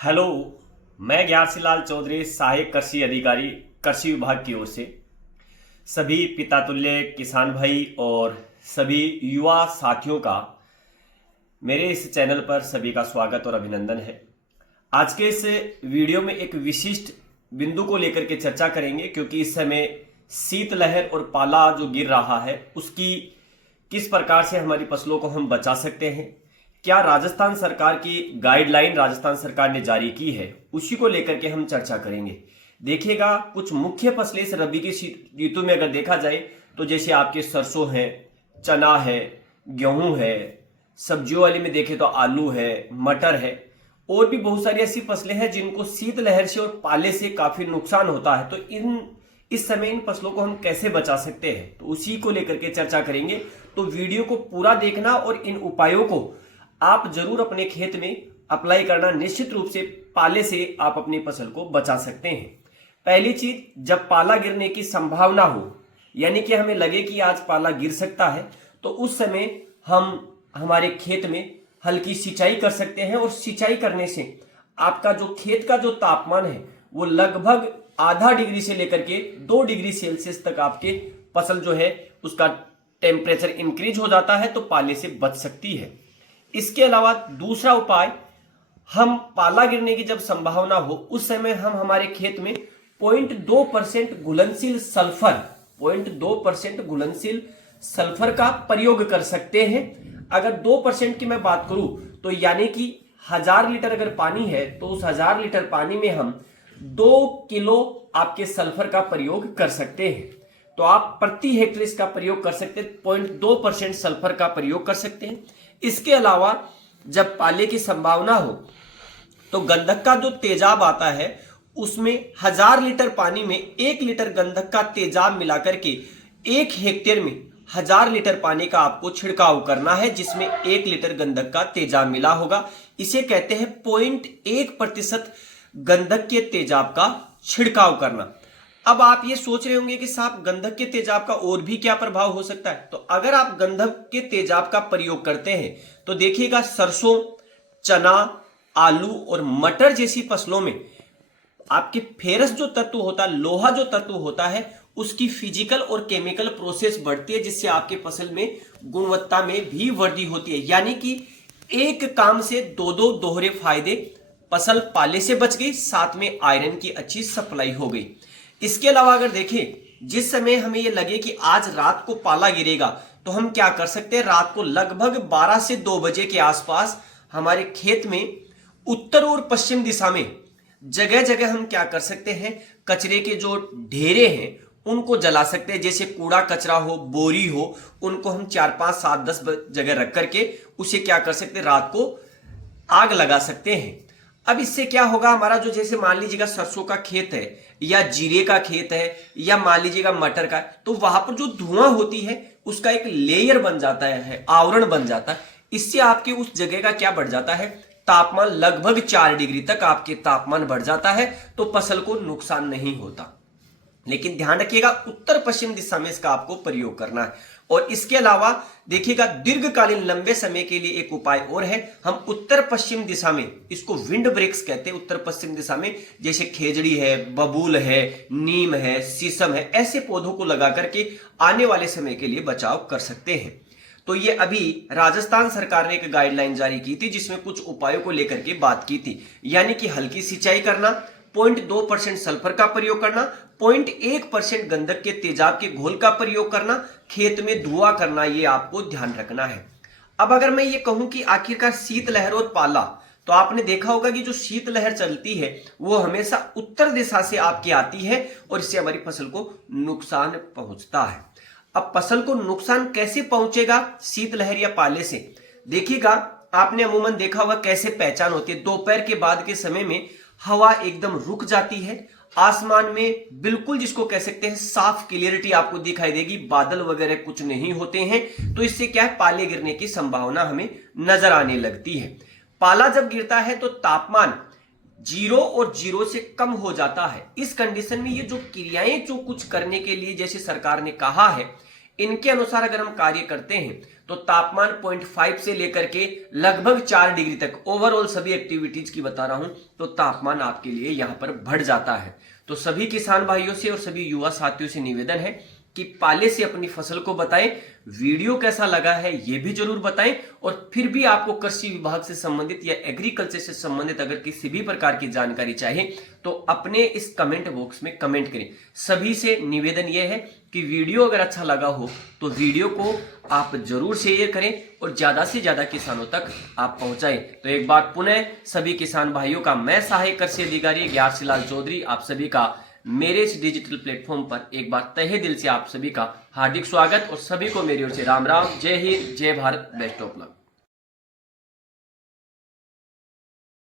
Hello. मैं ज्ञानसिलाल चौधरी, सहायक कृषि अधिकारी, कृषि विभाग की ओर से सभी पितातुल्य किसान भाई और सभी युवा साथियों का मेरे इस चैनल पर सभी का स्वागत और अभिनंदन है। आज के इस वीडियो में एक विशिष्ट बिंदु को लेकर के चर्चा करेंगे, क्योंकि इस समय शीतलहर और पाला जो गिर रहा है उसकी किस प्रकार से हमारी फसलों को हम बचा सकते हैं, क्या राजस्थान सरकार की गाइडलाइन राजस्थान सरकार ने जारी की है, उसी को लेकर के हम चर्चा करेंगे। देखिएगा, कुछ मुख्य फसलें इस रबी की ऋतु में अगर देखा जाए तो जैसे आपके सरसों है, चना है, गेहूं है, सब्जियों वाली में देखें तो आलू है, मटर है, और भी बहुत सारी ऐसी फसलें हैं जिनको शीतलहर से और पाले से काफी नुकसान होता है। तो इस समय इन फसलों को हम कैसे बचा सकते हैं, तो उसी को लेकर के चर्चा करेंगे। तो वीडियो को पूरा देखना और इन उपायों को आप जरूर अपने खेत में अप्लाई करना। निश्चित रूप से पाले से आप अपनी फसल को बचा सकते हैं। पहली चीज, जब पाला गिरने की संभावना हो, यानी कि हमें लगे कि आज पाला गिर सकता है, तो उस समय हम हमारे खेत में हल्की सिंचाई कर सकते हैं। और सिंचाई करने से आपका जो खेत का जो तापमान है वो लगभग आधा डिग्री से लेकर के 2 डिग्री सेल्सियस तक आपके फसल जो है उसका टेम्परेचर इंक्रीज हो जाता है, तो पाले से बच सकती है। इसके अलावा दूसरा उपाय, हम पाला गिरने की जब संभावना हो उस समय हम हमारे खेत में 0.2% घुलनशील सल्फर 0.2% घुलनशील सल्फर का प्रयोग कर सकते हैं। अगर 2% की मैं बात करूं तो यानी कि 1000 लीटर अगर पानी है तो उस 1000 लीटर पानी में हम 2 किलो आपके सल्फर का प्रयोग कर सकते हैं। तो आप प्रति हेक्टेयर इसका प्रयोग कर सकते हैं, 0.2% सल्फर का प्रयोग कर सकते हैं। इसके अलावा जब पाले की संभावना हो तो गंधक का जो तेजाब आता है उसमें 1000 लीटर पानी में 1 लीटर गंधक का तेजाब मिलाकर के 1 हेक्टेयर में 1000 लीटर पानी का आपको छिड़काव करना है, जिसमें 1 लीटर गंधक का तेजाब मिला होगा। इसे कहते हैं 0.1% गंधक के तेजाब का छिड़काव करना। अब आप ये सोच रहे होंगे कि साहब गंधक के तेजाब का और भी क्या प्रभाव हो सकता है। तो अगर आप गंधक के तेजाब का प्रयोग करते हैं तो देखिएगा, सरसों, चना, आलू और मटर जैसी फसलों में आपके फेरस जो तत्व होता है, लोहा जो तत्व होता है, उसकी फिजिकल और केमिकल प्रोसेस बढ़ती है, जिससे आपके फसल में गुणवत्ता में भी वृद्धि होती है। यानी कि एक काम से दो दोहरे फायदे, फसल पाले से बच गई, साथ में आयरन की अच्छी सप्लाई हो गई। इसके अलावा अगर देखें, जिस समय हमें यह लगे कि आज रात को पाला गिरेगा तो हम क्या कर सकते हैं, रात को लगभग 12 से 2 बजे के आसपास हमारे खेत में उत्तर और पश्चिम दिशा में जगह जगह हम क्या कर सकते हैं, कचरे के जो ढेरे हैं उनको जला सकते हैं। जैसे कूड़ा कचरा हो, बोरी हो, उनको हम 4, 5, 7, 10 जगह रख करके उसे क्या कर सकते हैं, रात को आग लगा सकते हैं। अब इससे क्या होगा, हमारा जो जैसे मान लीजिएगा सरसों का खेत है या जीरे का खेत है या मान लीजिएगा मटर का, तो वहां पर जो धुआं होती है उसका एक लेयर बन जाता है, आवरण बन जाता है। इससे आपके उस जगह का क्या बढ़ जाता है, तापमान लगभग 4 डिग्री तक आपके तापमान बढ़ जाता है, तो फसल को नुकसान नहीं होता। लेकिन ध्यान रखिएगा, उत्तर पश्चिम दिशा में इसका आपको प्रयोग करना है। और इसके अलावा देखिएगा, दीर्घकालीन लंबे समय के लिए एक उपाय और है, हम उत्तर पश्चिम दिशा में, इसको विंड ब्रेक्स कहते हैं, उत्तर पश्चिम दिशा में जैसे खेजड़ी है, बबूल है, नीम है, शीशम है, ऐसे पौधों को लगा करके आने वाले समय के लिए बचाव कर सकते हैं। तो ये अभी राजस्थान सरकार ने एक गाइडलाइन जारी की थी जिसमें कुछ उपायों को लेकर के बात की थी, यानी कि हल्की सिंचाई करना, 0.2% सल्फर का प्रयोग करना, 0.1% गंधक के तेजाब के घोल का प्रयोग करना, खेत में धुआं करना, ये आपको ध्यान रखना है। अब अगर मैं ये कहूं कि आखिरकार शीतलहर और पाला, तो आपने देखा होगा कि जो शीतलहर चलती है वो हमेशा उत्तर दिशा से आपकी आती है और इससे हमारी फसल को नुकसान पहुंचता है। अब फसल को नुकसान कैसे पहुंचेगा शीतलहर या पाले से, देखिएगा, आपने अमूमन देखा होगा कैसे पहचान होती है। दोपहर के बाद के समय में हवा एकदम रुक जाती है, आसमान में बिल्कुल जिसको कह सकते हैं साफ क्लियरिटी आपको दिखाई देगी, बादल वगैरह कुछ नहीं होते हैं। तो इससे क्या है, पाले गिरने की संभावना हमें नजर आने लगती है। पाला जब गिरता है तो तापमान 0 और 0 से कम हो जाता है। इस कंडीशन में ये जो क्रियाएं जो कुछ करने के लिए जैसे सरकार ने कहा है, इनके अनुसार अगर हम कार्य करते हैं तो तापमान 0.5 से लेकर के लगभग 4 डिग्री तक ओवरऑल सभी एक्टिविटीज की बता रहा हूं, तो तापमान आपके लिए यहां पर बढ़ जाता है। तो सभी किसान भाइयों से और सभी युवा साथियों से निवेदन है कि पहले से अपनी फसल को बताएं, वीडियो कैसा लगा है ये भी जरूर बताएं, और फिर भी आपको कृषि विभाग से संबंधित या एग्रीकल्चर से संबंधित अगर किसी भी प्रकार की जानकारी चाहिए तो अपने इस कमेंट बॉक्स में कमेंट करें। सभी से निवेदन यह है कि वीडियो अगर अच्छा लगा हो तो वीडियो को आप जरूर शेयर करें और ज्यादा से ज्यादा किसानों तक आप पहुंचाएं। तो एक बार पुनः सभी किसान भाइयों का मैं सहायक कृषि अधिकारी ग्यारसी लाल चौधरी आप सभी का मेरे इस डिजिटल प्लेटफॉर्म पर एक बार तहे दिल से आप सभी का हार्दिक स्वागत, और सभी को मेरी ओर से राम राम, जय हिंद, जय भारत, बेस्ट ऑफ लक।